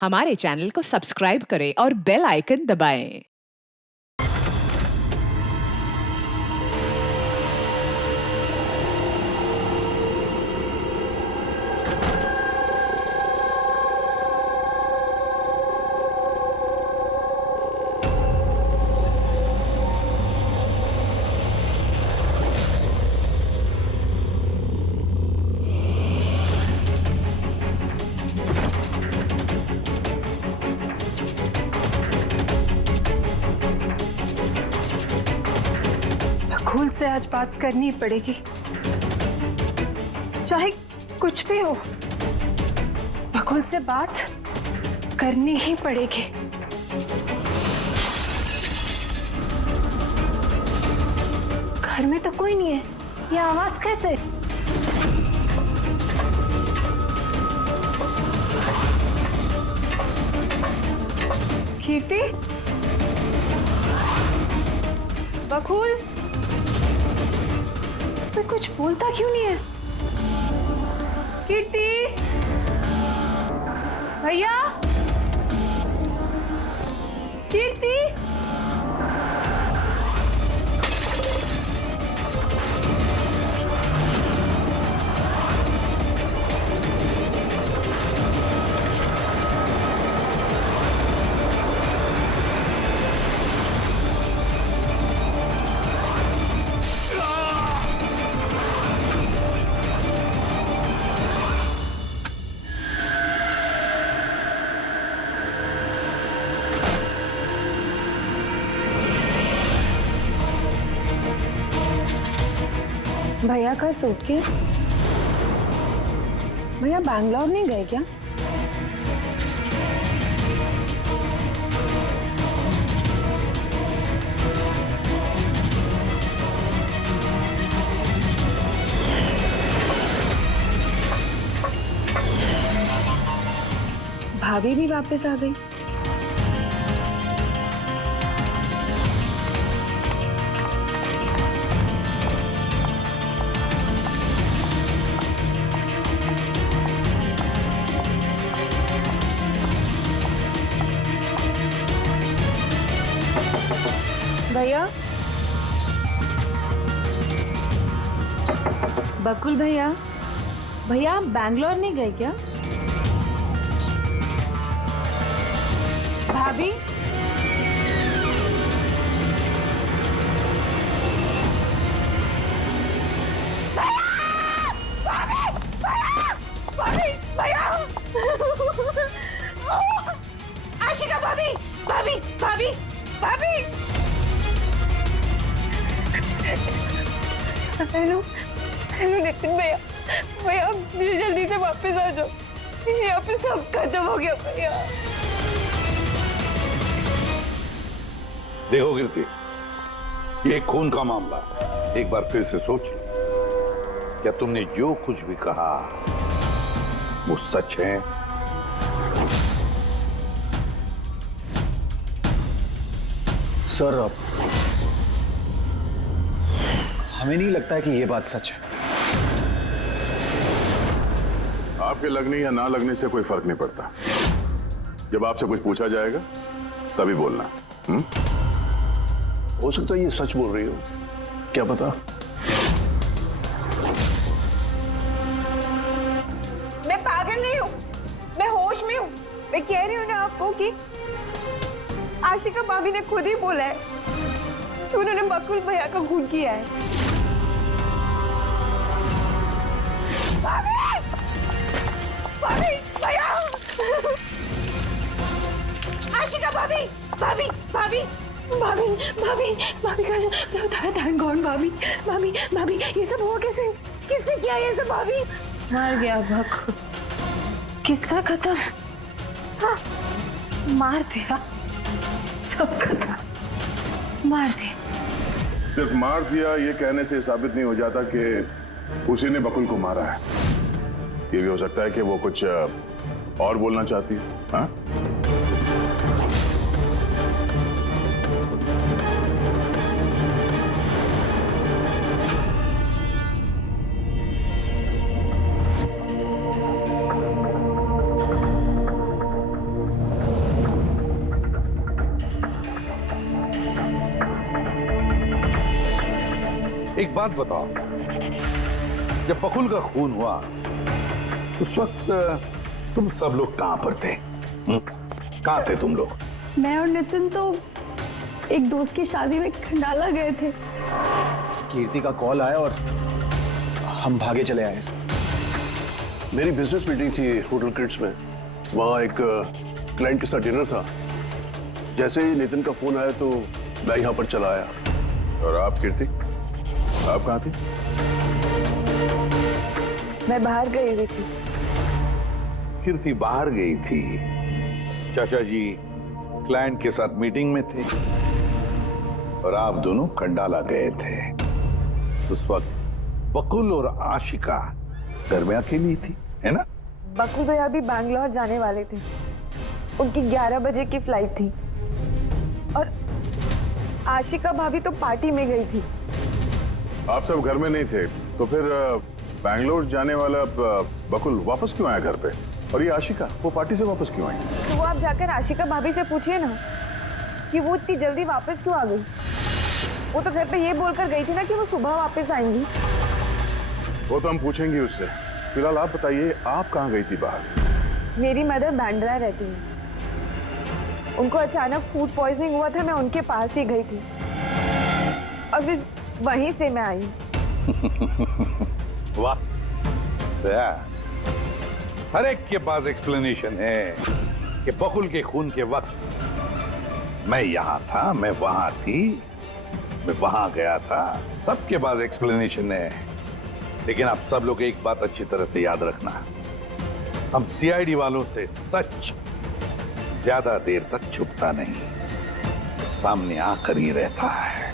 हमारे चैनल को सब्सक्राइब करें और बेल आइकन दबाएं। बकुल से आज बात करनी पड़ेगी, चाहे कुछ भी हो। बकुल से बात करनी ही पड़ेगी। घर में तो कोई नहीं है, ये आवाज कैसे? कीर्ति, बकुल, कोई कुछ बोलता क्यों नहीं है? कीर्ति, भैया, कीर्ति, भैया का सूटकेस। भैया बैंगलोर नहीं गए क्या? भाभी भी वापस आ गई। भैया, बकुल भैया, भैया आप बैंगलोर नहीं गए क्या? भाभी, आशिका भाभी, भाभी, भाभी, भाभी। हेलो, हेलो नितिन भैया, भैया आप जल्दी से वापस आ जाओ। यहाँ पे सब खत्म हो गया भैया। देखो कीर्ति, ये खून का मामला है। एक बार फिर से सोच लो, क्या तुमने जो कुछ भी कहा वो सच है? सर, हमें नहीं लगता है कि ये बात सच है। आपके लगने या ना लगने से कोई फर्क नहीं पड़ता। जब आपसे कुछ पूछा जाएगा तभी बोलना। हो सकता है ये सच बोल रही हो, क्या पता। मैं पागल नहीं हूँ, मैं होश में हूँ। मैं कह रही हूँ ना आपको कि आशिका भाभी ने खुद ही बोला है कि उन्होंने बकुल भैया का खून किया है। भाभी! भाभी! भैया! आशिका भाभी! भाभी! भाभी! भाभी! भाभी! भाभी का थैंक गॉड। भाभी! भाभी! भाभी! ये सब हुआ कैसे? किसने किया ये सब? भाभी मर गया बकुल। किसका खत्म? हाँ, मार दिया, सब खत्म, मार दिया। सिर्फ मार दिया ये कहने से साबित नहीं हो जाता कि उसी ने बकुल को मारा है। ये भी हो सकता है कि वो कुछ और बोलना चाहती है। हाँ? एक बात बताओ, जब बकुल का खून हुआ उस वक्त तुम सब लोग कहां पर थे? कहां थे तुम लोग? मैं और नितिन तो एक दोस्त की शादी में खंडाला गए थे। कीर्ति का कॉल आया और हम भागे चले आए। मेरी बिजनेस मीटिंग थी होटल क्रिट्स में, वहाँ एक क्लाइंट के साथ डिनर था। जैसे ही नितिन का फोन आया तो मैं यहाँ पर चला आया। और आप कीर्ति, आप कहाँ थी? मैं बाहर गई हुई थी। कीर्ति बाहर गई थी, चाचा जी क्लाइंट के साथ मीटिंग में थे और आप दोनों खंडाला गए थे। उस वक्त बकुल और आशिका घर में अकेली थी, है ना? बकुल भैया भी बैंगलोर जाने वाले थे, उनकी 11 बजे की फ्लाइट थी और आशिका भाभी तो पार्टी में गई थी। आप सब घर में नहीं थे तो फिर बैंगलोर जाने वाला बकुल वापस क्यों आया घर पे? और ये आशिका, वो पार्टी से वापस क्यों आई? तो वो आप जाकर आशिका भाभी से पूछिए ना कि वो इतनी जल्दी वापस क्यों आ गई। वो तो घर पे ये बोलकर गई थी ना कि वो सुबह वापस आएंगी। वो तो हम पूछेंगे उससे। फिलहाल आप बताइए, आप कहाँ गई थी बाहर? मेरी मदर बैंड्रा रहती है, उनको अचानक फूड पॉइजनिंग हुआ था, मैं उनके पास ही गई थी और फिर वहीं से मैं आई। वाह, हर एक के पास एक्सप्लेनेशन है कि बकुल के खून के वक्त मैं यहां था, मैं वहां थी, मैं वहां गया था। सबके पास एक्सप्लेनेशन है, लेकिन आप सब लोग एक बात अच्छी तरह से याद रखना, हम सीआईडी वालों से सच ज्यादा देर तक छुपता नहीं, सामने आकर ही रहता है।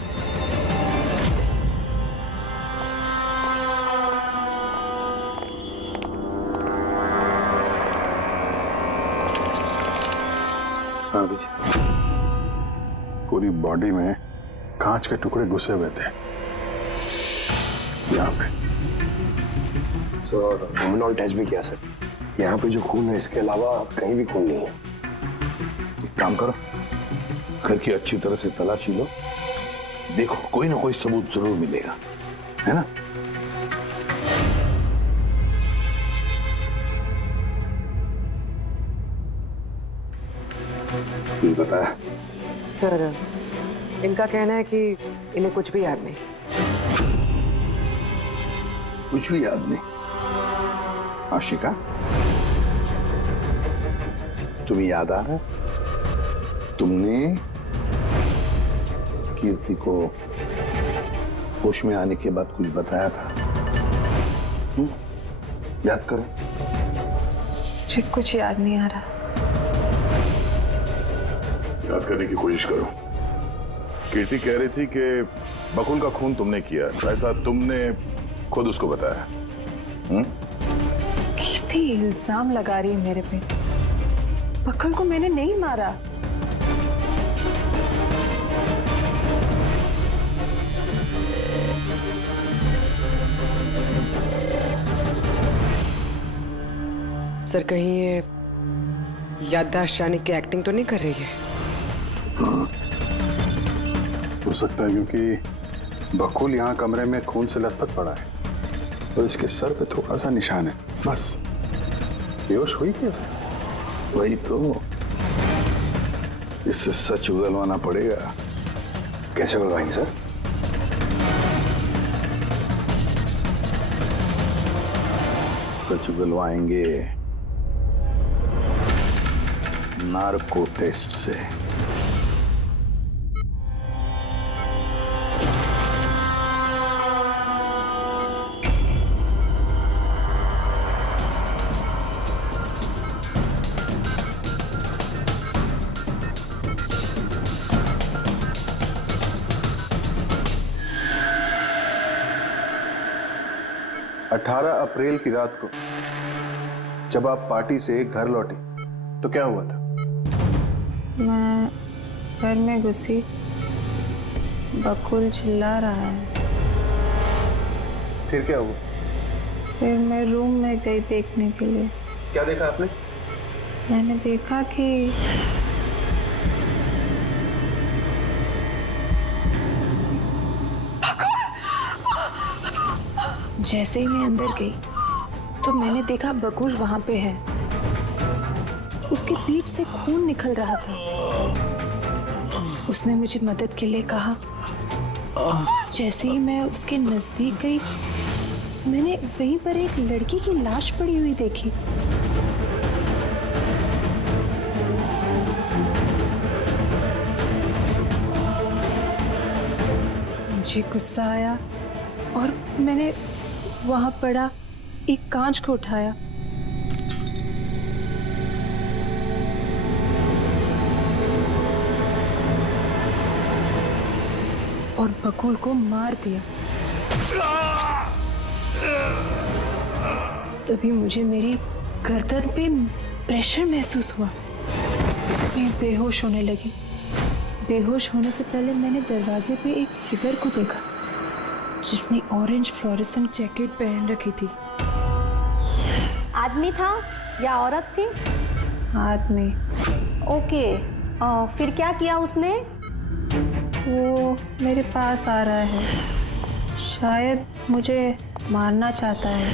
हाँ जी, पूरी बॉडी में कांच के टुकड़े घुसे हुए थे यहाँ पे। सर लुमिनॉल टेस्ट भी किया सर, यहाँ पे जो खून है इसके अलावा कहीं भी खून नहीं है। एक काम करो, घर की अच्छी तरह से तलाशी लो, देखो कोई ना कोई सबूत जरूर मिलेगा, है ना? ये बताया सर, इनका कहना है कि इन्हें कुछ भी याद नहीं। कुछ भी याद नहीं? आशिका, तुम्हें याद आ रहा है तुमने कीर्ति को होश में आने के बाद कुछ बताया था? याद करो। मुझे कुछ याद नहीं आ रहा। याद करने की कोशिश करो। कीर्ति कह रही थी कि बकुल का खून तुमने किया, ऐसा तुमने खुद उसको बताया? कीर्ति इल्जाम लगा रही है मेरे पे। बकुल को मैंने नहीं मारा। सर, कहीं ये याददाश्त जाने की एक्टिंग तो नहीं कर रही है? हो सकता है, क्योंकि बकुल यहाँ कमरे में खून से लथपथ पड़ा है और इसके सर पे थोड़ा सा निशान है, बस। बेहोश हुई कैसे? वही तो, इससे सच उगलवाना पड़ेगा। कैसे उगलवाएंगे सर? सच उगलवाएंगे नार्को टेस्ट से। अप्रैल की रात को जब आप पार्टी से घर लौटी तो क्या हुआ था? मैं घर में घुसी, बकुल चिल्ला रहा है। फिर क्या हुआ? फिर मैं रूम में गई देखने के लिए। क्या देखा आपने? मैंने देखा कि जैसे ही मैं अंदर गई तो मैंने देखा बकुल वहां पे है। उसके पीठ से खून निकल रहा था। उसने मुझे मदद के लिए कहा। जैसे ही मैं उसके नजदीक गई, मैंने वहीं पर एक लड़की की लाश पड़ी हुई देखी। मुझे गुस्सा आया और मैंने वहां पड़ा एक कांच को उठाया। और बकुल को मार दिया। तभी मुझे मेरी गर्दन पे प्रेशर महसूस हुआ। मैं बेहोश होने लगी। बेहोश होने से पहले मैंने दरवाजे पे एक फिगर को देखा जिसने ऑरेंज फ्लोरेसेंट जैकेट पहन रखी थी। आदमी था या औरत थी? आदमी। ओके, फिर क्या किया उसने? वो मेरे पास आ रहा है। शायद मुझे मारना चाहता है।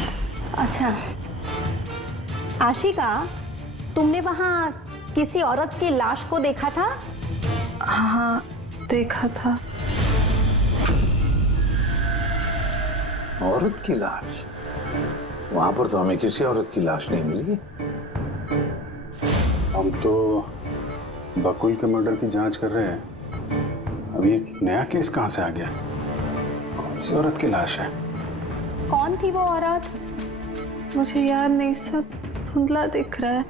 अच्छा आशिका, तुमने वहाँ किसी औरत की लाश को देखा था? हाँ, देखा था। औरत की लाश? वहां पर तो हमें किसी औरत की लाश नहीं मिली। हम तो बकुल के मर्डर की जांच कर रहे हैं। अभी एक नया केस कहां से आ गया? कौन सी औरत की लाश है? कौन थी वो औरत? मुझे याद नहीं, सब धुंधला दिख रहा है।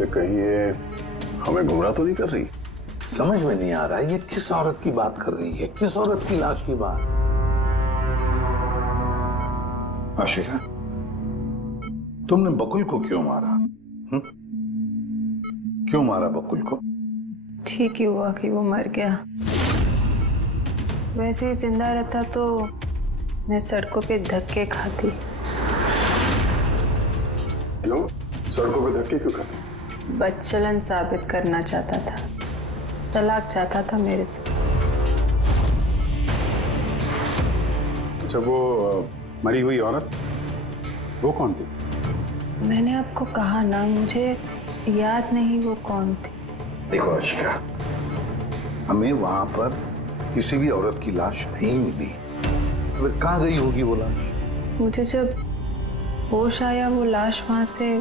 ये कहीं ये हमें गुमराह तो नहीं कर रही? समझ में नहीं आ रहा है ये किस औरत की बात कर रही है, किस औरत की लाश की बात? आशिका, तुमने बकुल को क्यों मारा? क्यों मारा बकुल को? ठीक ही हुआ कि वो मर गया। वैसे ही जिंदा रहता तो मैं सड़कों पे धक्के खाती। क्यों? सड़कों पे धक्के क्यों खाते? बदचलन साबित करना चाहता था। तलाक चाहता था मेरे से। अच्छा, वो मरी हुई औरत, वो कौन थी? मैंने आपको कहा ना, मुझे याद नहीं वो कौन थी। देखो आशिका, हमें वहां पर किसी भी औरत की लाश नहीं मिली। तो फिर कहाँ गई होगी वो लाश? मुझे जब होश आया वो लाश वहां से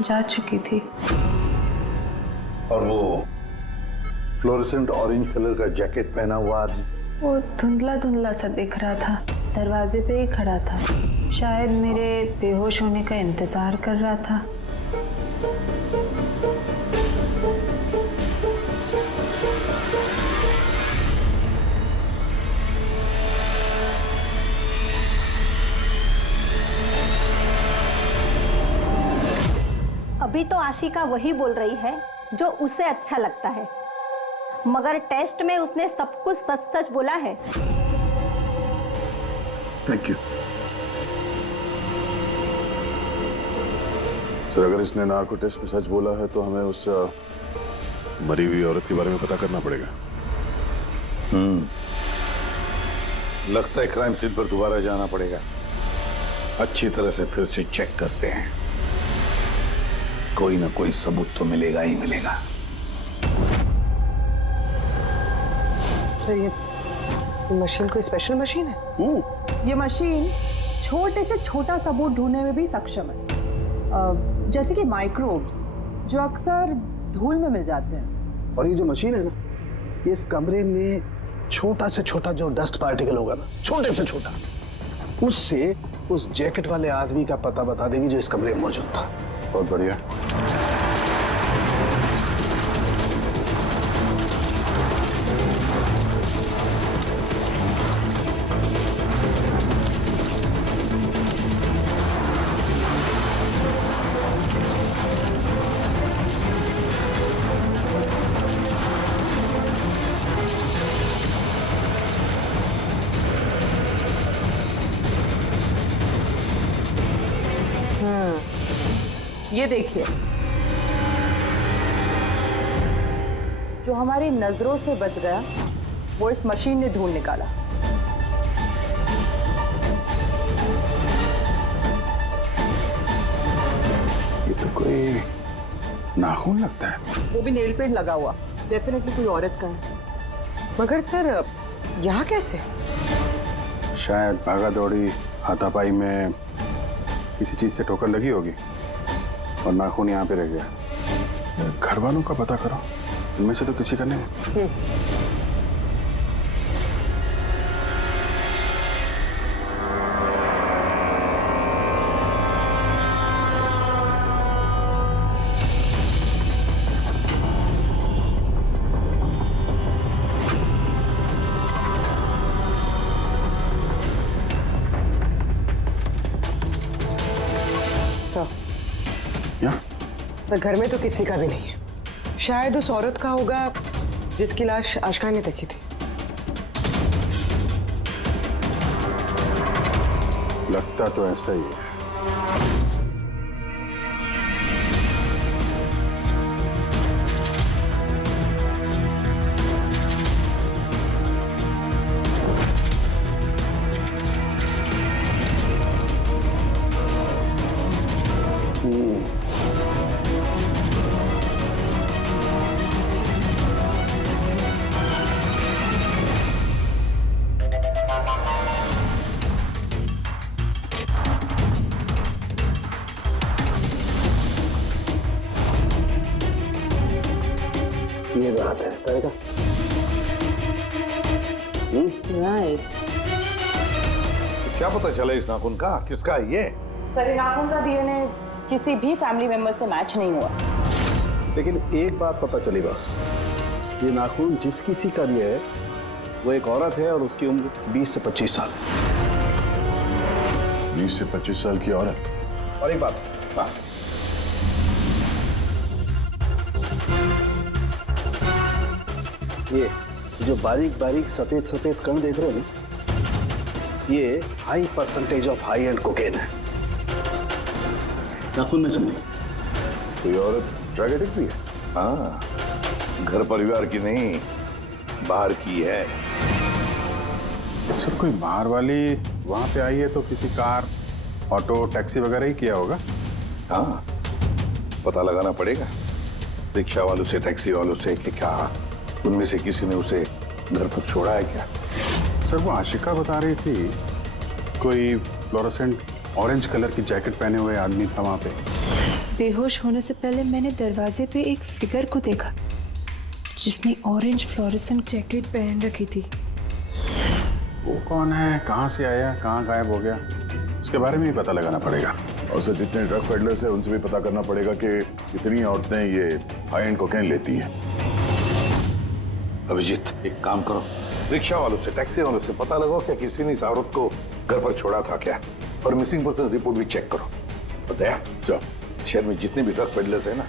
जा चुकी थी। और वो फ्लोरेसेंट ऑरेंज कलर का जैकेट पहना हुआ आदमी? वो धुंधला धुंधला सा दिख रहा था। दरवाजे पे ही खड़ा था। शायद मेरे बेहोश होने का इंतजार कर रहा था। अभी तो आशिका वही बोल रही है जो उसे अच्छा लगता है, मगर टेस्ट में उसने सब कुछ सच सच बोला है। Thank you sir. अगर इसने नार्को टेस्ट में सच बोला है तो हमें उस मरी हुई औरत के बारे में पता करना पड़ेगा। लगता है क्राइम सीन पर दोबारा जाना पड़ेगा। अच्छी तरह से फिर से चेक करते हैं। कोई ना कोई सबूत तो मिलेगा ही मिलेगा। सर, ये मशीन कोई स्पेशल मशीन है? ये मशीन छोटे से छोटा सबूत ढूंढने में भी सक्षम है, जैसे कि माइक्रोब्स जो अक्सर धूल में मिल जाते हैं। और ये जो मशीन है ना, ये इस कमरे में छोटा से छोटा जो डस्ट पार्टिकल होगा ना, छोटे से छोटा, उससे उस जैकेट वाले आदमी का पता बता देगी जो इस कमरे में मौजूद था। बहुत बढ़िया। ये देखिए, जो हमारी नजरों से बच गया वो इस मशीन ने ढूंढ निकाला। कोई नाखून लगता है। वो भी नेल पेंट लगा हुआ, डेफिनेटली कोई औरत का है। मगर सर यहाँ कैसे? शायद भागा दौड़ी हाथापाई में किसी चीज से ठोकर लगी होगी और नाखून यहाँ पे रह गया। घर वालों का पता करो, इनमें से तो किसी का नहीं। सर या? पर घर में तो किसी का भी नहीं है। शायद उस औरत का होगा जिसकी लाश आशिका ने देखी थी। लगता तो ऐसा ही है। ये बात है तारिका। राइट। क्या पता चला इस नाखून का किसका है ये? सर, नाखून का डीएनए किसी भी फैमिली मेंबर से मैच नहीं हुआ। लेकिन एक बात पता चली बस, ये नाखून जिस किसी का भी है वो एक औरत है और उसकी उम्र 20 से 25 साल। 20 से 25 साल की औरत। और एक बात, ये जो बारीक बारीक सफेद सफेद कण देख रहे हो ना, ये high percentage of high and cocaine है। नाखून में सुनिए, कोई औरत ड्रग एडिक्ट भी है? हाँ, घर परिवार की नहीं, बाहर की है। सर कोई बाहर वाली वहां पे आई है तो किसी कार, ऑटो, टैक्सी वगैरह ही किया होगा। हाँ, पता लगाना पड़ेगा रिक्शा वालों से, टैक्सी वालों से कि क्या उनमें से किसी ने उसे घर पर छोड़ा है क्या। सर वो आशिका बता रही थी कोई फ्लोरोसेंट ऑरेंज कलर की जैकेट पहने हुए आदमी था वहां पे। बेहोश होने से पहले मैंने दरवाजे पे एक फिगर को देखा जिसने ऑरेंज फ्लोरोसेंट जैकेट पहन रखी थी। वो कौन है, कहाँ से आया, कहाँ गायब हो गया, उसके बारे में भी पता लगाना पड़ेगा। और सर जितने ड्रग पेडलर्स हैं उनसे भी पता करना पड़ेगा कि कितनी औरतें ये हाई एंड कोकेन लेती हैं। अभिजीत, एक काम करो, रिक्शा वालों से, टैक्सी वालों से पता लगाओ क्या किसी ने इस औरत को घर पर छोड़ा था क्या, और मिसिंग पर्सन रिपोर्ट भी चेक करो। और दया, जाओ शहर में जितने भी ड्रग पेडलर्स हैं ना,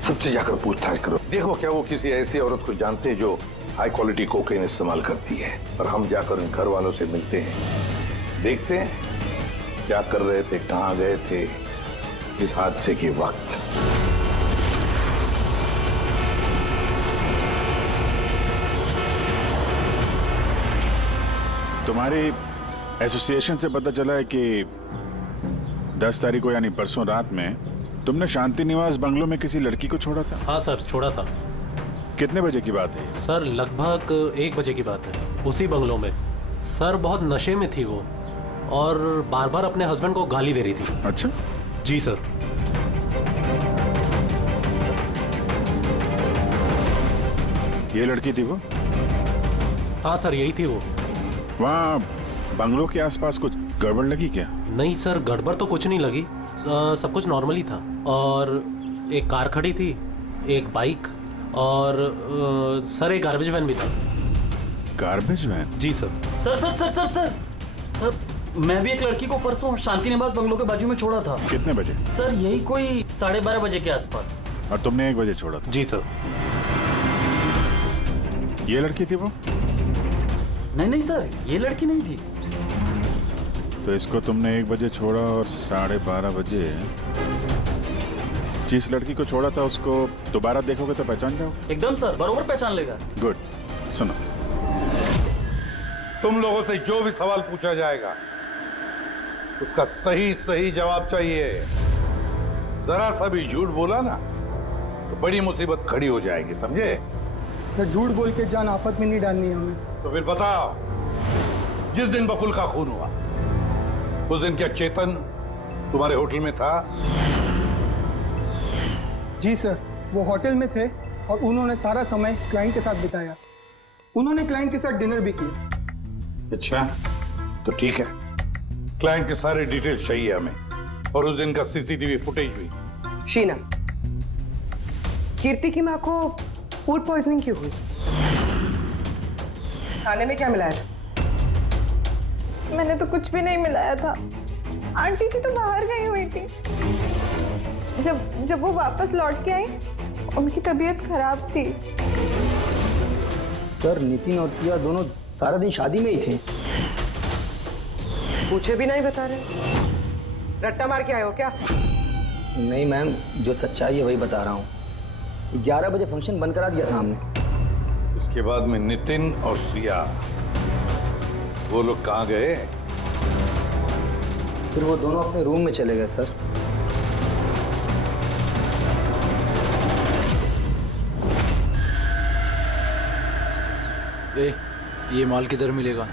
सबसे जाकर पूछताछ करो, देखो क्या वो किसी ऐसी औरत को जानते हैं जो हाई क्वालिटी कोकेन इस्तेमाल करती है। और हम जाकर उन घर वालों से मिलते हैं, देखते हैं क्या कर रहे थे, कहाँ गए थे इस हादसे के वक्त। तुम्हारी एसोसिएशन से पता चला है कि 10 तारीख को यानी परसों रात में तुमने शांति निवास बंगलो में किसी लड़की को छोड़ा था। हाँ सर, छोड़ा था। कितने बजे की बात है? सर लगभग 1 बजे की बात है, उसी बंगलो में। सर बहुत नशे में थी वो और बार बार अपने हस्बैंड को गाली दे रही थी। अच्छा जी सर। ये लड़की थी वो? हाँ सर, यही थी वो। वहाँ बंगलो के आसपास कुछ गड़बड़ लगी क्या? नहीं सर, गड़बड़ तो कुछ नहीं लगी, सब कुछ नॉर्मल ही था। और एक कार खड़ी थी, एक बाइक और सर एक गार्बेज वैन भी था। Garbage van? जी sir. Sir sir sir sir sir sir, मैं भी एक लड़की को परसों शांति निवास बंगलो के बाजू में छोड़ा था। कितने बजे? सर यही कोई 12:30 बजे के आसपास। और तुमने 1 बजे छोड़ा था? जी सर। ये लड़की थी वो? नहीं नहीं सर, ये लड़की नहीं थी। तो इसको तुमने 1 बजे छोड़ा और 12:30 बजे जिस लड़की को छोड़ा था उसको दोबारा देखोगे तो पहचान जाओ? एकदम सर, बरोबर पहचान लेगा। गुड। सुनो, तुम लोगों से जो भी सवाल पूछा जाएगा उसका सही सही जवाब चाहिए। जरा सा भी झूठ बोला ना तो बड़ी मुसीबत खड़ी हो जाएगी, समझे? सर झूठ बोल के जान आफत में नहीं डालनी है हमें। तो फिर बताओ, जिस दिन बकुल का खून हुआ उस दिन क्या चेतन तुम्हारे होटल में था? जी सर, वो होटल में थे और उन्होंने सारा समय क्लाइंट के साथ बिताया। उन्होंने क्लाइंट के साथ डिनर भी किया। अच्छा, तो ठीक है, क्लाइंट के सारे डिटेल्स चाहिए हमें और उस दिन का सीसीटीवी फुटेज भी। शीना, कीर्ति की माँ को फूड पॉइजनिंग क्यों हुई? खाने में क्या मिलाया था? मैंने तो कुछ भी नहीं मिलाया था। आंटी जी तो बाहर गई हुई थी। जब वो वापस लौट के आई उनकी तबीयत खराब थी। सर नितिन और सिया दोनों सारा दिन शादी में ही थे। पूछे भी नहीं बता रहे। रट्टा मार के आए हो क्या? नहीं मैम, जो सच्चाई है वही बता रहा हूँ। 11 बजे फंक्शन बंद करा दिया था हमने। उसके बाद में नितिन और सिया वो लोग कहाँ गए? फिर वो दोनों अपने रूम में चले गए सर। ये माल किधर मिलेगा?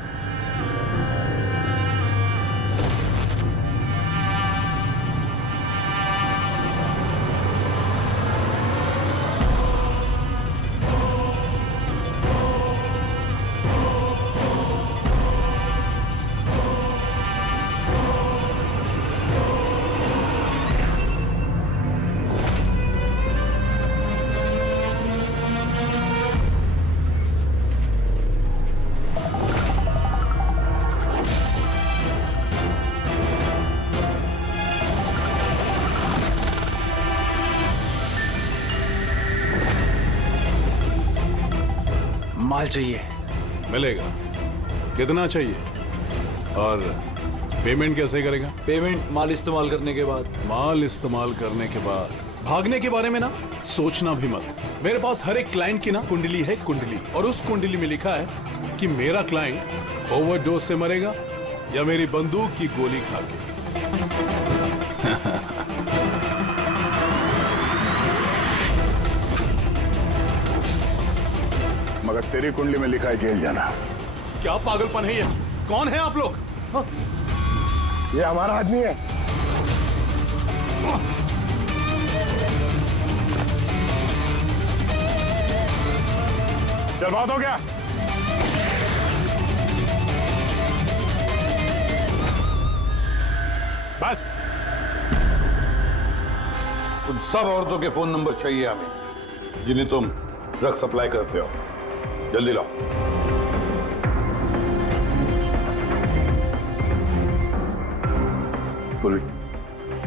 माल चाहिए। मिलेगा। कितना चाहिए और पेमेंट कैसे करेगा? पेमेंट माल इस्तेमाल करने के बाद। माल इस्तेमाल करने के बाद भागने के बारे में ना सोचना भी मत। मेरे पास हर एक क्लाइंट की ना कुंडली है, कुंडली, और उस कुंडली में लिखा है कि मेरा क्लाइंट ओवरडोज से मरेगा या मेरी बंदूक की गोली खा के। मगर तेरी कुंडली में लिखा है जेल जाना। क्या पागलपन है ये? कौन है आप लोग? ये हमारा आदमी है। चल, बात हो गया। बस। उन सब औरतों के फोन नंबर चाहिए हमें जिन्हें तुम ड्रग सप्लाई करते हो। जल्दी लाओ।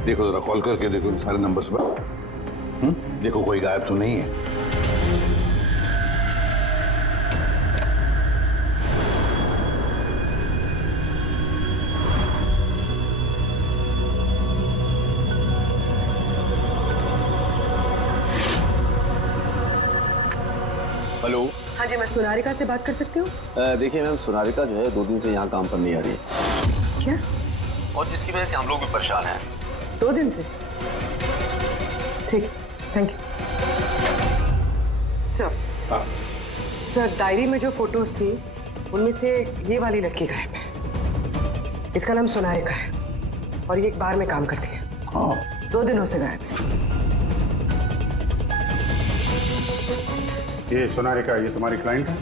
देखो, जरा कॉल करके देखो इन सारे नंबर्स पर। देखो कोई गायब तो नहीं है। हेलो। हाँ जी, मैं सोनारिका से बात कर सकती हूँ? देखिए मैम, सोनारिका जो है 2 दिन से यहाँ काम पर नहीं आ रही है। क्या? और जिसकी वजह से हम लोग भी परेशान हैं। 2 दिन से? ठीक, thank you sir. Sir, diary में जो फोटोज थी उनमें से ये वाली लड़की गायब है। इसका नाम सोनारिका है और ये एक बार में काम करती है। 2 दिनों से गायब है। ये सोनारिका, ये तुम्हारी क्लाइंट है?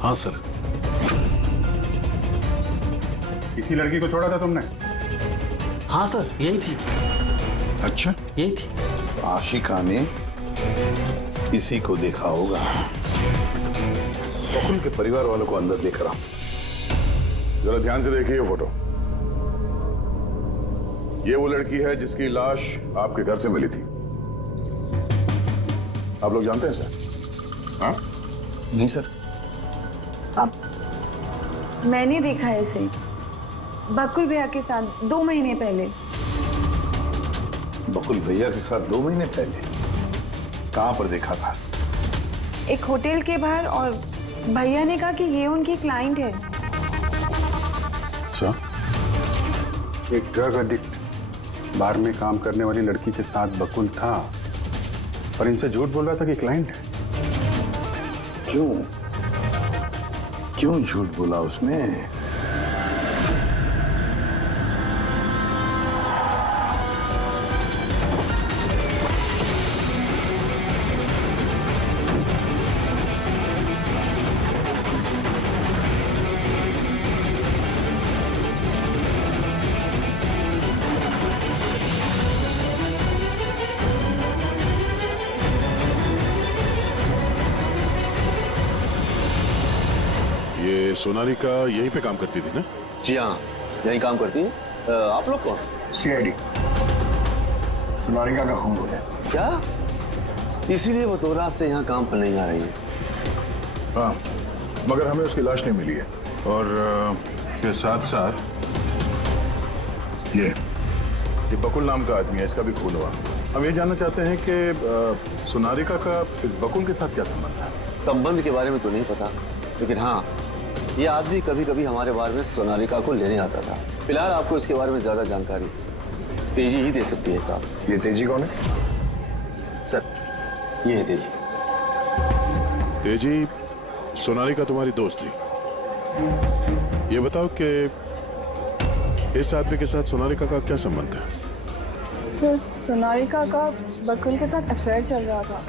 हाँ सर। इसी लड़की को छोड़ा था तुमने? हाँ सर, यही थी। अच्छा, यही थी। आशिका ने इसी को देखा होगा। बकुल के परिवार वालों को अंदर देख रहा हूं। जरा ध्यान से देखिए फोटो। ये वो लड़की है जिसकी लाश आपके घर से मिली थी। आप लोग जानते हैं सर? हाँ? नहीं सर। अब मैंने देखा है इसे बकुल भैया के साथ 2 महीने पहले। बकुल भैया के साथ 2 महीने पहले? कहां पर देखा था? एक होटल के बाहर, और भैया ने कहा कि ये उनकी क्लाइंट है। अच्छा, एक ड्रग एडिक्ट बार में काम करने वाली लड़की के साथ बकुल था, पर इनसे झूठ बोल रहा था कि क्लाइंट है। क्यों झूठ बोला उसने? ये सोनालिका यहीं पे काम करती थी ना? जी हाँ, यही काम करती है। आप लोग कौन? सीआईडी। सोनालिका का खून हो गया। क्या? इसीलिए वो 2 रात से यहाँ काम पर नहीं आ रही है। हाँ, मगर हमें उसकी लाश नहीं मिली है। और के साथ साथ ये बकुल नाम का आदमी है, इसका भी खून हुआ। हम ये जानना चाहते हैं कि सोनालिका का इस बकुल के साथ क्या संबंध है? संबंध के बारे में तो नहीं पता, लेकिन हाँ, ये आदमी कभी कभी हमारे बारे में सोनालिका को लेने आता था। फिलहाल आपको इसके बारे में ज्यादा जानकारी तेजी ही दे सकती है साहब। ये तेजी कौन है? सर, ये है तेजी। तेजी, सोनालिका तुम्हारी दोस्त थी। ये बताओ कि इस आदमी के साथ सोनालिका का क्या संबंध है? सर, सोनालिका का बकुल के साथ अफेयर चल रहा था।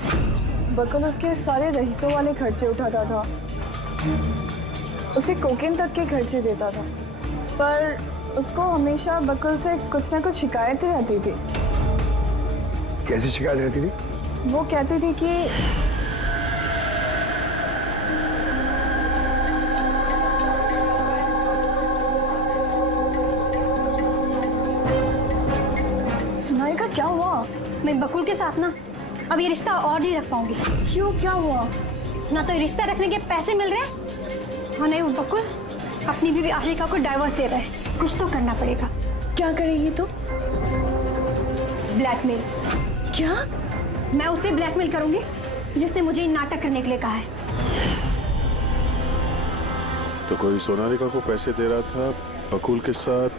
बकुल उसके सारे रईसों वाले खर्चे उठाता था, उसे कोकेन तक के खर्चे देता था, पर उसको हमेशा बकुल से कुछ ना कुछ शिकायतें रहती थी। कैसी शिकायत रहती थी? वो कहती थी कि सोनालिका क्या हुआ? मैं बकुल के साथ ना अब ये रिश्ता और नहीं रख पाऊंगी। क्यों, क्या हुआ? ना तो ये रिश्ता रखने के पैसे मिल रहे हैं और नहीं वो बकुल अपनी बीवी आशिका को डाइवोर्स दे रहा है। कुछ तो करना पड़ेगा। क्या करेगी तू? ब्लैकमेल। क्या? मैं उसे ब्लैकमेल करूंगी जिसने मुझे नाटक करने के लिए कहा है। तो कोई सोनालिका को पैसे दे रहा था बकुल के साथ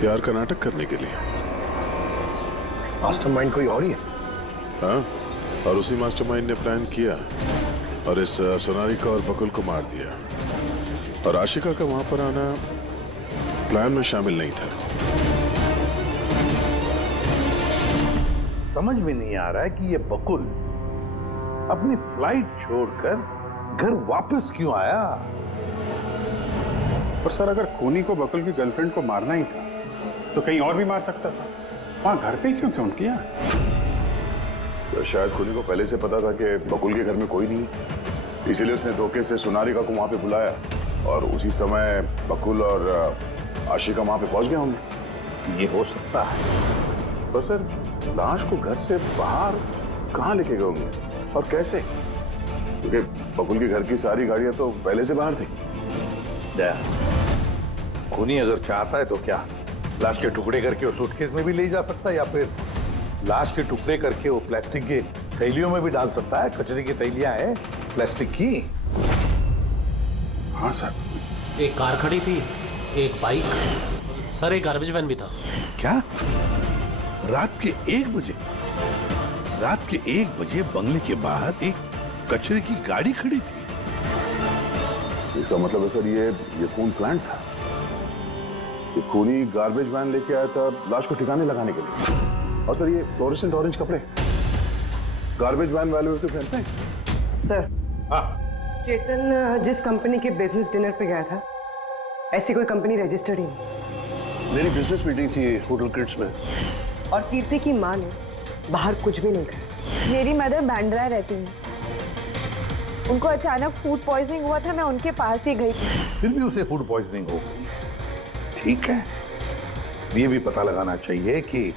प्यार का नाटक करने के लिए। मास्टरमाइंड कोई और ही है। हाँ, और उसी मास्टरमाइंड ने प्लान किया और इस सोनालिका और बकुल को मार दिया। और आशिका का वहां पर आना प्लान में शामिल नहीं था। समझ में नहीं आ रहा है कि ये बकुल अपनी फ्लाइट छोड़कर घर वापस क्यों आया। और सर, अगर खूनी को बकुल की गर्लफ्रेंड को मारना ही था तो कहीं और भी मार सकता था। वहां घर पे क्यों किया? तो शायद खूनी को पहले से पता था कि बकुल के घर में कोई नहीं, इसीलिए उसने धोखे से सोनालिका को वहां पे बुलाया और उसी समय बकुल और आशिका वहां पे पहुंच गए होंगे। ये हो सकता है। तो सर, लाश को घर से बाहर कहाँ लेके गए होंगे और कैसे? क्योंकि बकुल के घर की सारी गाड़ियां तो पहले से बाहर थी। खूनी अगर चाहता है तो क्या लाश के टुकड़े करके वो सूटकेस में भी ले जा सकता है, या फिर लाश के टुकड़े करके वो प्लास्टिक के थैलियों में भी डाल सकता है। कचरे की थैलियां हैं प्लास्टिक की। हाँ सर। एक कार खड़ी थी, एक बाइक, सर एक गार्बेज वैन भी था। क्या? रात के 1 बजे? रात के 1 बजे बंगले के बाहर एक कचरे की गाड़ी खड़ी थी। इसका मतलब है सर ये खून प्लांट था। ये खूनी गार्बेज वैन लेके आया था लाश को ठिकाने लगाने के लिए। और सर, ये फ्लोरेसेंट ऑरेंज कपड़े गार्बेज वैन वाले उसके पहनते हैं। सर, हाँ। चेतन जिस कंपनी के बिजनेस डिनर पे गया था, ऐसी कोई कंपनी रजिस्टर्ड ही नहीं। मेरी बिजनेस मीटिंग थी होटल किड्स में। और कीर्ति की माँ ने बाहर कुछ भी नहीं कहा। मेरी मदर बांद्रा रहती है, उनको अचानक फूड पॉइजनिंग हुआ था, मैं उनके पास ही गई थी। फिर भी उसे फूड पॉइजनिंग हो गई। ठीक है, ये भी पता लगाना चाहिए कि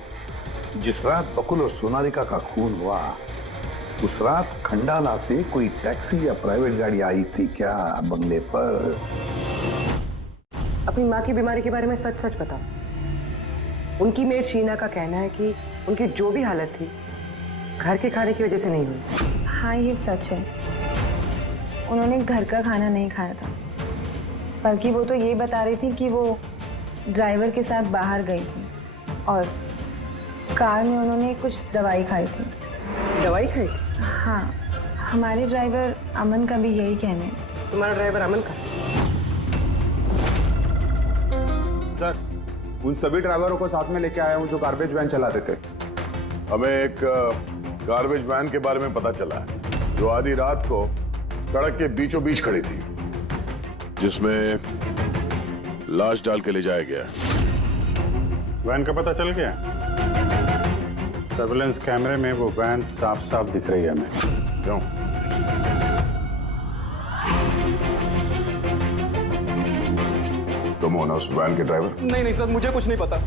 जिस रात बकुल और सोनालिका का खून हुआ, उस रात खंडाला से कोई टैक्सी या प्राइवेट गाड़ी आई थी क्या बंगले पर? अपनी माँ की बीमारी के बारे में सच सच बताओ। उनकी मेड शीना का कहना है कि उनकी जो भी हालत थी घर के खाने की वजह से नहीं हुई। हाँ, ये सच है। उन्होंने घर का खाना नहीं खाया था, बल्कि वो तो ये बता रही थी कि वो ड्राइवर के साथ बाहर गई थी और कार में उन्होंने कुछ दवाई खाई थी। दवाई खाई? हाँ, हमारे ड्राइवर अमन का भी यही कहना है। तुम्हारा ड्राइवर अमन का? सर, उन सभी ड्राइवरों को साथ में लेके आया हूँ जो गार्बेज वैन चलाते थे। हमें एक गार्बेज वैन के बारे में पता चला है जो आधी रात को सड़क के बीचों बीच खड़ी थी, जिसमें लाश डाल के ले जाया गया। वैन का पता चल गया? सर्विलेंस कैमरे में वो वैन साफ साफ दिख रही है हमें। क्यों? तुम हो ना उस वैन के ड्राइवर? नहीं सर, मुझे कुछ नहीं पता।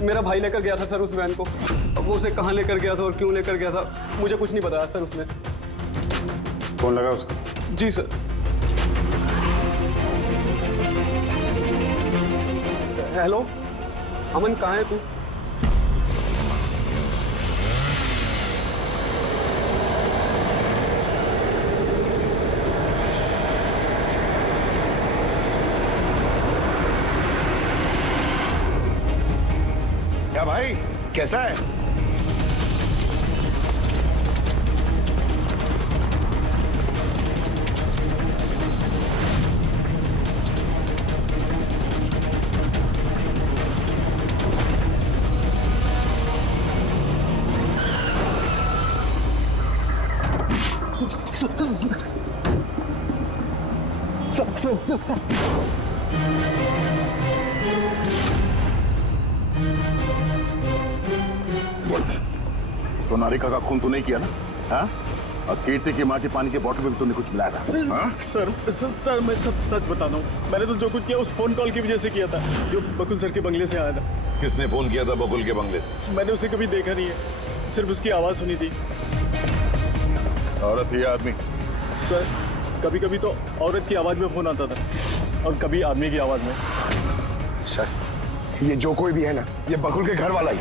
मेरा भाई लेकर गया था सर उस वैन को। अब वो उसे कहाँ लेकर गया था और क्यों लेकर गया था मुझे कुछ नहीं बताया सर उसने। फोन लगा उसको? जी सर। हेलो अमन, कहाँ है तू? क्या भाई, कैसा है? सोनारिका का खून तो नहीं किया ना? हाँ? और कीर्ति की माटी पानी के बॉटल में तुमने कुछ मिलाया था? हाँ? सर मैं सब सच बता रहा हूँ। मैंने तो जो कुछ किया उस फोन कॉल की वजह से किया था जो बकुल सर के बंगले से आया था। किसने फोन किया था बकुल के बंगले से? मैंने उसे कभी देखा नहीं है, सिर्फ उसकी आवाज सुनी थी। औरत ही आदमी? सर कभी कभी तो औरत की आवाज में फोन आता था और कभी आदमी की आवाज में। सर, ये जो कोई भी है ना, ये बकुल के घर वाला ही।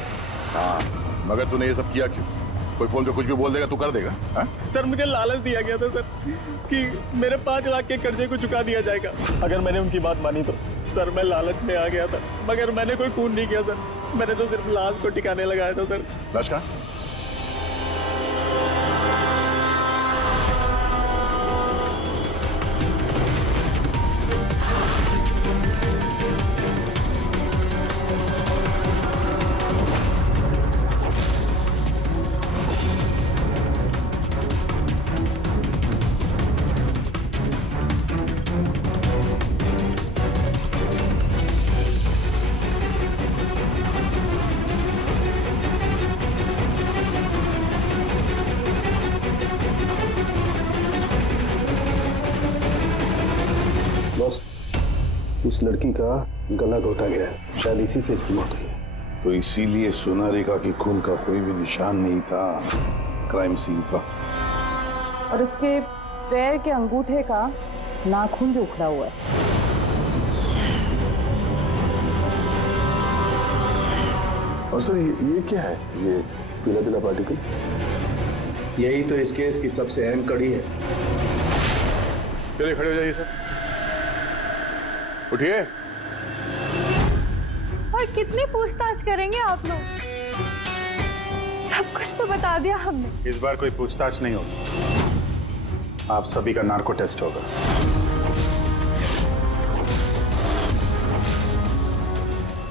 हाँ, मगर तूने ये सब किया क्यों? कोई फोन पे कुछ भी बोल देगा तू कर देगा? हाँ? सर मुझे लालच दिया गया था सर कि मेरे 5 लाख के कर्जे को चुका दिया जाएगा अगर मैंने उनकी बात मानी तो। सर मैं लालच में आ गया था, मगर मैंने कोई खून नहीं किया सर। मैंने तो सिर्फ लाश को ठिकाने लगाया था सर। लाश कहाँ? इस लड़की का गला घोटा गया है, शायद इसी से इसकी मौत हुई है। तो इसीलिए सोनारिका की खून का कोई भी निशान नहीं था क्राइम सीन पर। और उसके पैर के अंगूठे का नाखून भी उखड़ा हुआ है। और सर ये क्या है? ये पीला पीला पार्टिकल? यही तो इस केस की सबसे अहम कड़ी है। चलिए खड़े हो जाइए सर, उठिए। और कितनी पूछताछ करेंगे आप लोग? सब कुछ तो बता दिया हमने। इस बार कोई पूछताछ नहीं होगी, आप सभी का नार्को टेस्ट होगा।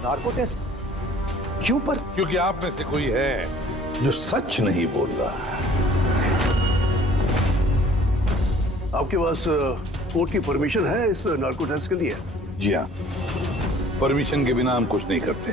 नार्को टेस्ट क्यों पर? क्योंकि आप में से कोई है जो सच नहीं बोल रहा है। आपके पास कोर्ट की परमिशन है इस नार्को टेस्ट के लिए? जी हाँ, परमिशन के बिना हम कुछ नहीं करते।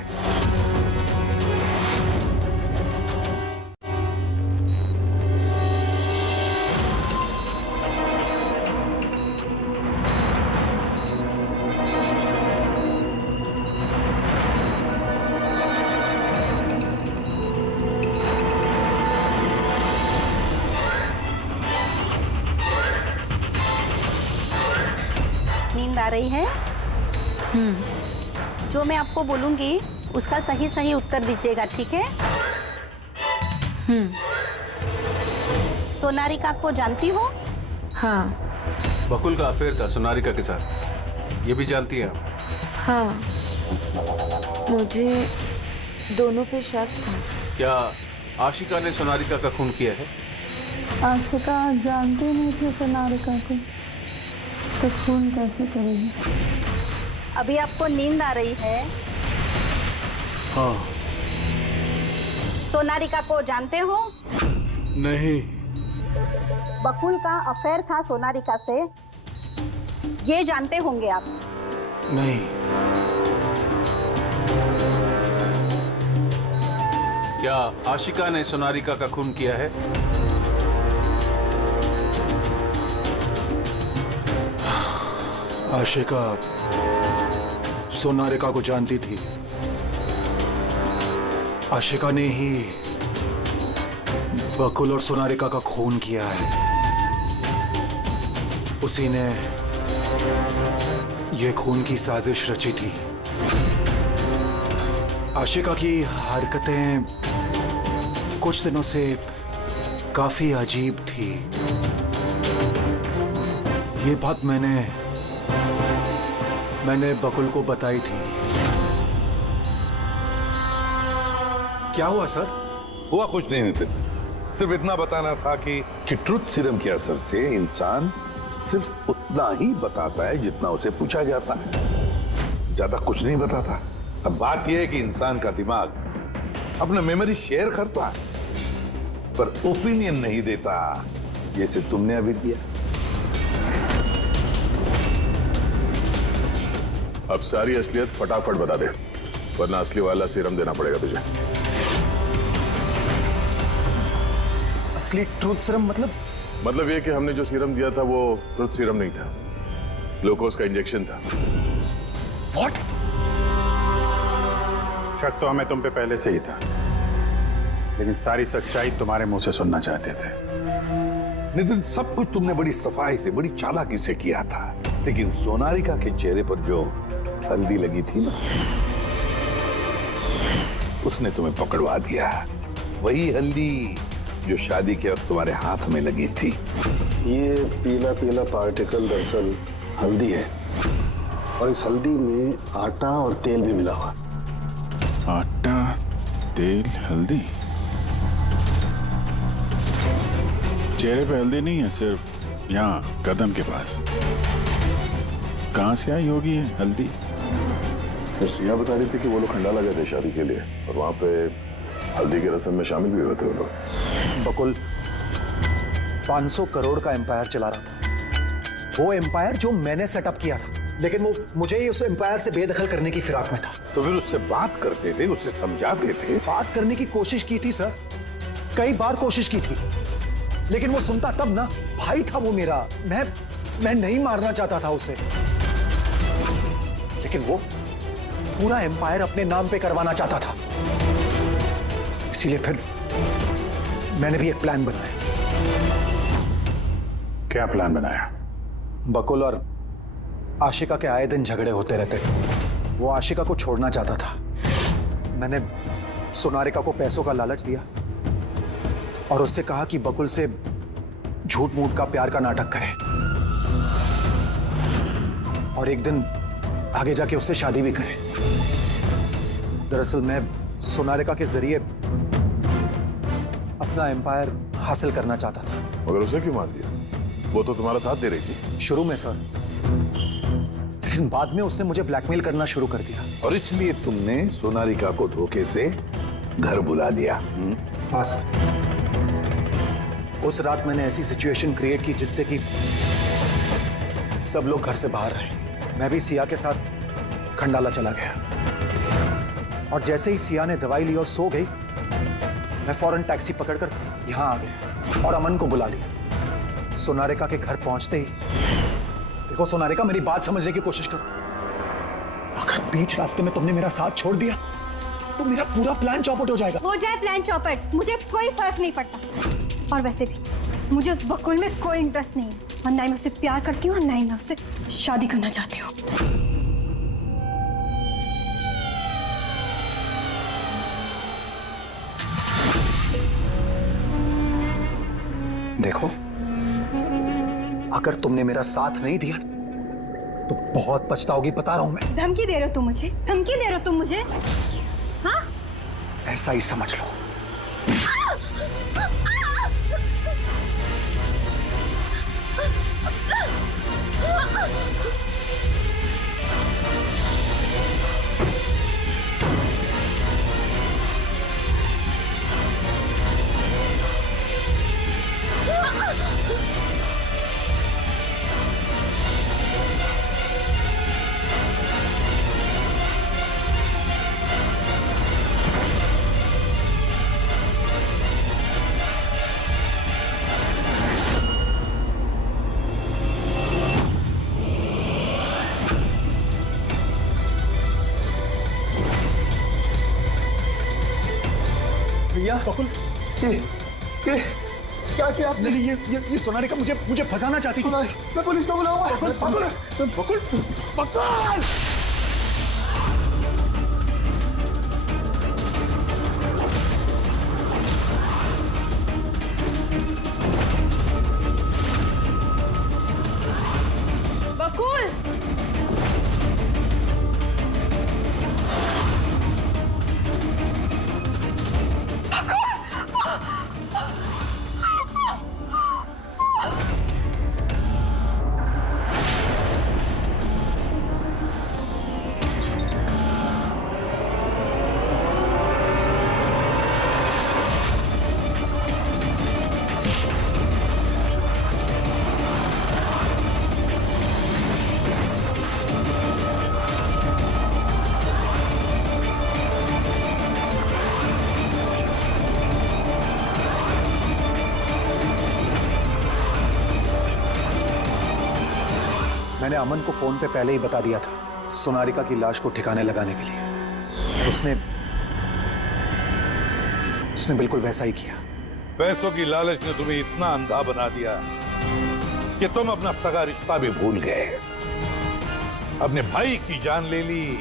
नींद आ रही है? जो मैं आपको बोलूंगी उसका सही सही उत्तर दीजिएगा, ठीक है? सोनारिका को जानती हो? हाँ। बकुल का अफेयर था सोनारिका के साथ, ये भी जानती हैं आप? हाँ, मुझे दोनों पे शक था। क्या आशिका ने सोनारिका का खून किया है? आशिका जानते नहीं थे सोनारिका को, तो खून कैसे करेगी? अभी आपको नींद आ रही है? हाँ। सोनारिका को जानते हो? नहीं। बकुल का अफेयर था सोनारिका से, ये जानते होंगे आप? नहीं। क्या आशिका ने सोनारिका का खून किया है? आशिका सोनारिका को जानती थी। आशिका ने ही बकुल और सोनारिका का खून किया है। उसी ने यह खून की साजिश रची थी। आशिका की हरकतें कुछ दिनों से काफी अजीब थी। ये बात मैंने बकुल को बताई थी। क्या हुआ सर? हुआ कुछ नहीं नितिन, सिर्फ इतना बताना था कि ट्रुथ सीरम के असर से इंसान सिर्फ उतना ही बताता है जितना उसे पूछा जाता है, ज्यादा कुछ नहीं बताता। अब बात यह है कि इंसान का दिमाग अपना मेमोरी शेयर करता है पर ओपिनियन नहीं देता, जैसे तुमने अभी दिया। अब सारी असलियत फटाफट बता दे, वरना असली वाला सीरम देना पड़ेगा तुझे। असली ट्रूथ सीरम मतलब ये कि हमने जो सीरम दिया था वो ट्रूथ सीरम नहीं था, ग्लूकोज का इंजेक्शन था। What? शक तो हमें तुम पे पहले से ही था, लेकिन सारी सच्चाई तुम्हारे मुंह से सुनना चाहते थे। नितिन, सब कुछ तुमने बड़ी सफाई से, बड़ी चालाकी से किया था, लेकिन सोनारिका के चेहरे पर जो हल्दी लगी थी ना, उसने तुम्हें पकड़वा दिया। वही हल्दी जो शादी के वक्त तुम्हारे हाथ में लगी थी। ये पीला पीला पार्टिकल दरअसल हल्दी है, और इस हल्दी में आटा और तेल भी मिला हुआ। आटा, तेल, हल्दी। चेहरे पे हल्दी नहीं है, सिर्फ यहाँ कदम के पास। कहाँ से आई होगी ये हल्दी? सर, सिया बता रही थी कि वो लोग खंडाला गए थे शादी के लिए, और वहां पे हल्दी के रस्म में शामिल भी हुए थे वो लोग। बकुल 500 करोड़ का एम्पायर चला रहा था, वो एम्पायर जो मैंने सेटअप किया था, लेकिन वो मुझे ही उस एम्पायर से बेदखल करने की फिराक में था। तो फिर उससे बात करते थे, उससे समझाते थे। बात करने की कोशिश की थी सर, कई बार कोशिश की थी, लेकिन वो सुनता तब ना। भाई था वो मेरा, मैं नहीं मारना चाहता था उसे, लेकिन वो पूरा एम्पायर अपने नाम पे करवाना चाहता था। इसीलिए फिर मैंने भी एक प्लान बनाया। क्या प्लान बनाया? बकुल और आशिका के आए दिन झगड़े होते रहते थे। वो आशिका को छोड़ना चाहता था। मैंने सोनारिका को पैसों का लालच दिया और उससे कहा कि बकुल से झूठ मूठ का प्यार का नाटक करे, और एक दिन आगे जाके उससे शादी भी करे। दरअसल मैं सोनारिका के जरिए अपना एम्पायर हासिल करना चाहता था। मगर उसे क्यों मार दिया? वो तो तुम्हारा साथ दे रही थी। शुरू में सर, लेकिन बाद में उसने मुझे ब्लैकमेल करना शुरू कर दिया। और इसलिए तुमने सोनारिका को धोखे से घर बुला लिया। हाँ सर, उस रात मैंने ऐसी सिचुएशन क्रिएट की जिससे कि सब लोग घर से बाहर रहे। मैं भी सिया के साथ खंडाला चला गया, और जैसे ही सिया ने दवाई ली और सो गई, मैं फौरन टैक्सी पकड़कर यहां आ गया और अमन को बुला लिया। सोनारिका के घर पहुंचते ही, देखो सोनारिका, मेरी बात समझने की कोशिश करो। अगर बीच रास्ते में तुमने मेरा साथ छोड़ दिया तो मेरा पूरा प्लान चौपट हो जाएगा। हो जाए प्लान चौपट, मुझे कोई फर्क नहीं पड़ता। और वैसे भी मुझे उस बकुल में कोई इंटरेस्ट नहीं है, और ना ही मैं उससे प्यार करती हूँ और ना ही मैं उससे शादी करना चाहती हूँ। देखो, अगर तुमने मेरा साथ नहीं दिया तो बहुत पछताओगी, बता रहा हूं मैं। धमकी दे रहे हो तुम मुझे? धमकी दे रहे हो तुम मुझे? हाँ, ऐसा ही समझ लो। बकुल, ये क्या किया आपने? ये सोनालिका मुझे फंसाना चाहती थी। मैं पुलिस को बुलाऊंगा। बकुल, बकुल। बकुल, मैंने अमन को फोन पे पहले ही बता दिया था सोनालिका की लाश को ठिकाने लगाने के लिए। उसने बिल्कुल वैसा ही किया। पैसों की लालच ने तुम्हें इतना अंधा बना दिया कि तुम अपना सगा रिश्ता भी भूल गए, अपने भाई की जान ले ली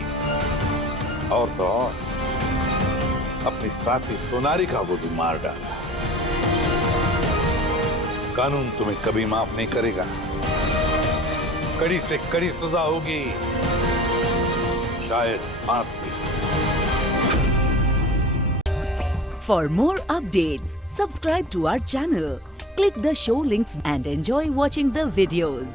और तो और अपनी साथी सोनालिका को भी मार डाला। कानून तुम्हें कभी माफ नहीं करेगा, कड़ी से कड़ी सजा होगी, शायद फांसी। For more updates, subscribe to our channel, click the show links and enjoy watching the videos.